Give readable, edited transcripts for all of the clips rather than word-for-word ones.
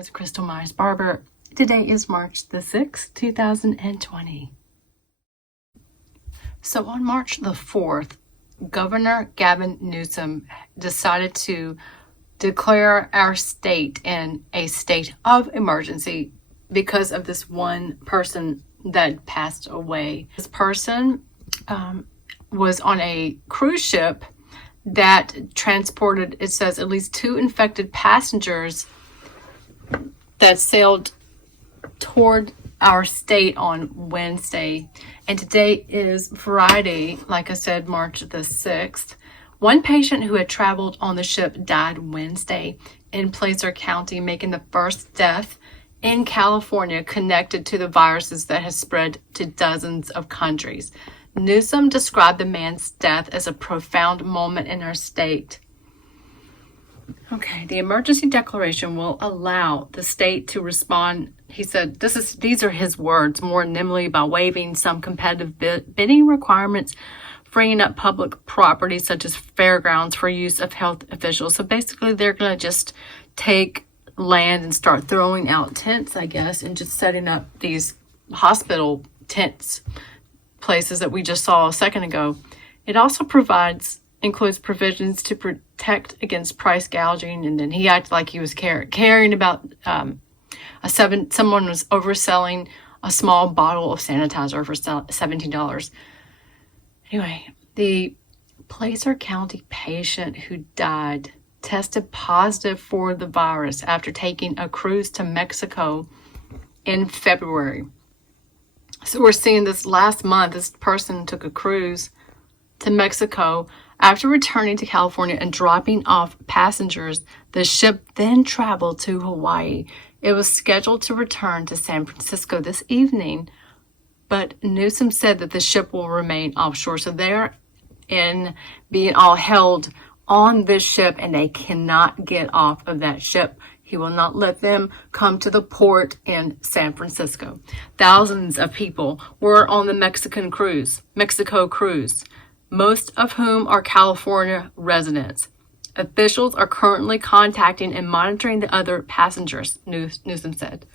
is Crystal Myers-Barber. Today is March the 6th, 2020. So on March the 4th, Governor Gavin Newsom decided to declare our state in a state of emergency because of this one person that passed away. This person was on a cruise ship that transported, it says, at least 2 infected passengers that sailed toward our state on Wednesday. And today is Friday, like I said, March the 6th. One patient who had traveled on the ship died Wednesday in Placer County, making the first death in California connected to the viruses that has spread to dozens of countries. Newsom described the man's death as a profound moment in our state. Okay, the emergency declaration will allow the state to respond, he said, these are his words, more nimbly by waiving some competitive bidding requirements, freeing up public property such as fairgrounds for use of health officials. So basically they're going to just take land and start throwing out tents, I guess, and just setting up these hospital tents, places that we just saw a second ago. It also includes provisions to protect against price gouging, and then he acted like he was caring about someone was overselling a small bottle of sanitizer for $17. Anyway, the Placer County patient who died tested positive for the virus after taking a cruise to Mexico in February. So we're seeing this last month, this person took a cruise to Mexico. After returning to California and dropping off passengers, the ship then traveled to Hawaii. It was scheduled to return to San Francisco this evening, but Newsom said that the ship will remain offshore. So they're being all held on this ship, and they cannot get off of that ship. He will not let them come to the port in San Francisco. Thousands of people were on the Mexico cruise, most of whom are California residents. Officials are currently contacting and monitoring the other passengers, Newsom said.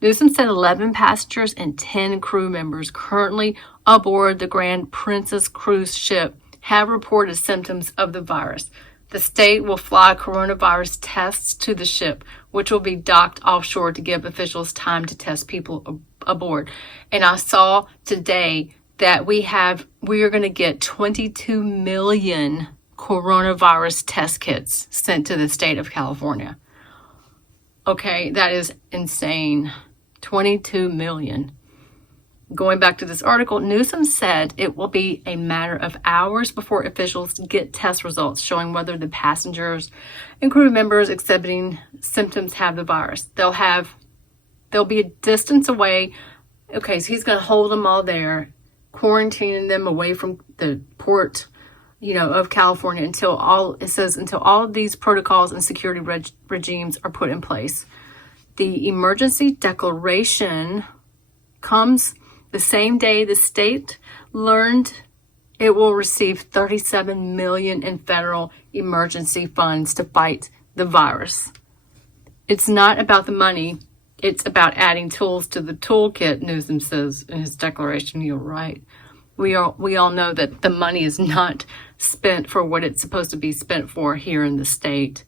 Newsom said 11 passengers and 10 crew members currently aboard the Grand Princess cruise ship have reported symptoms of the virus. The state will fly coronavirus tests to the ship, which will be docked offshore to give officials time to test people aboard. And I saw today that we are going to get 22 million coronavirus test kits sent to the state of California. Okay, that is insane. 22 million. Going back to this article, Newsom said it will be a matter of hours before officials get test results showing whether the passengers and crew members exhibiting symptoms have the virus. They'll be a distance away. Okay, so he's going to hold them all there, quarantining them away from the port, of California until all of these protocols and security regimes are put in place. The emergency declaration comes the same day the state learned it will receive $37 million in federal emergency funds to fight the virus. It's not about the money. It's about adding tools to the toolkit, Newsom says in his declaration. You're right. We all know that the money is not spent for what it's supposed to be spent for here in the state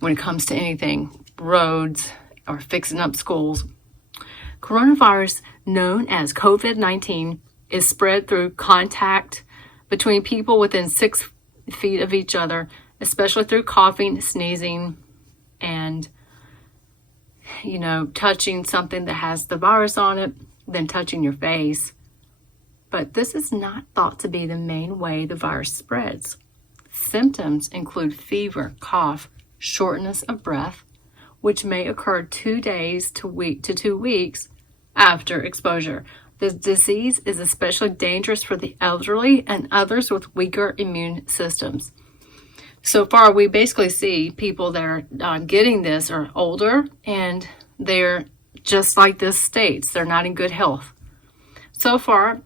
when it comes to anything, roads or fixing up schools. Coronavirus, known as COVID-19, is spread through contact between people within 6 feet of each other, especially through coughing, sneezing, and, touching something that has the virus on it, then touching your face. But this is not thought to be the main way the virus spreads. Symptoms include fever, cough, shortness of breath, which may occur 2 days to 2 weeks after exposure. The disease is especially dangerous for the elderly and others with weaker immune systems. So far, we basically see people that are getting this are older, and they're just like this states. They're not in good health. So far,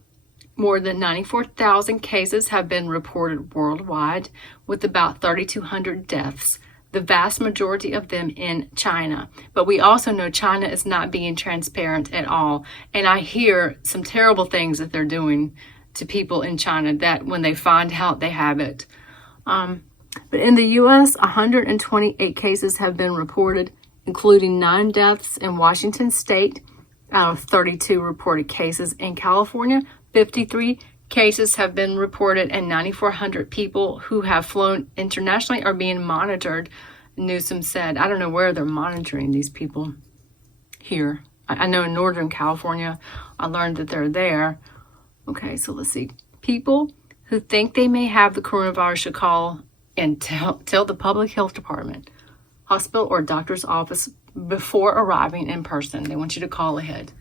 more than 94,000 cases have been reported worldwide, with about 3,200 deaths. the vast majority of them in China. But we also know China is not being transparent at all. And I hear some terrible things that they're doing to people in China, that when they find out they have it. But in the U.S., 128 cases have been reported, including 9 deaths in Washington state out of 32 reported cases. In California, 53 cases have been reported, and 9,400 people who have flown internationally are being monitored, Newsom said. I don't know where they're monitoring these people here. I know in Northern California, I learned that they're there. Okay, so let's see. People who think they may have the coronavirus should call and tell the public health department, hospital, or doctor's office before arriving in person. They want you to call ahead.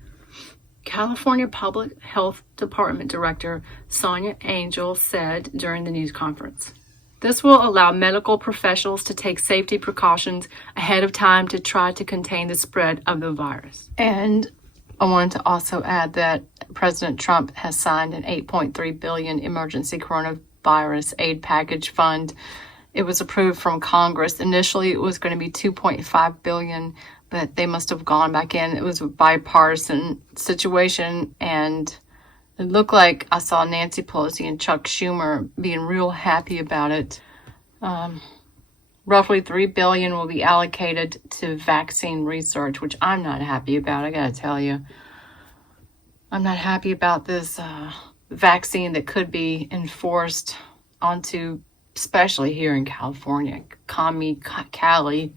California Public Health Department Director Sonia Angel said during the news conference, "This will allow medical professionals to take safety precautions ahead of time to try to contain the spread of the virus." And I wanted to also add that President Trump has signed an $8.3 billion emergency coronavirus aid package fund. It was approved from Congress. Initially, it was going to be $2.5 billion, but they must have gone back in. It was a bipartisan situation, and it looked like I saw Nancy Pelosi and Chuck Schumer being real happy about it. Roughly $3 billion will be allocated to vaccine research, which I'm not happy about. I gotta tell you, I'm not happy about this vaccine that could be enforced onto, especially here in California, Cali.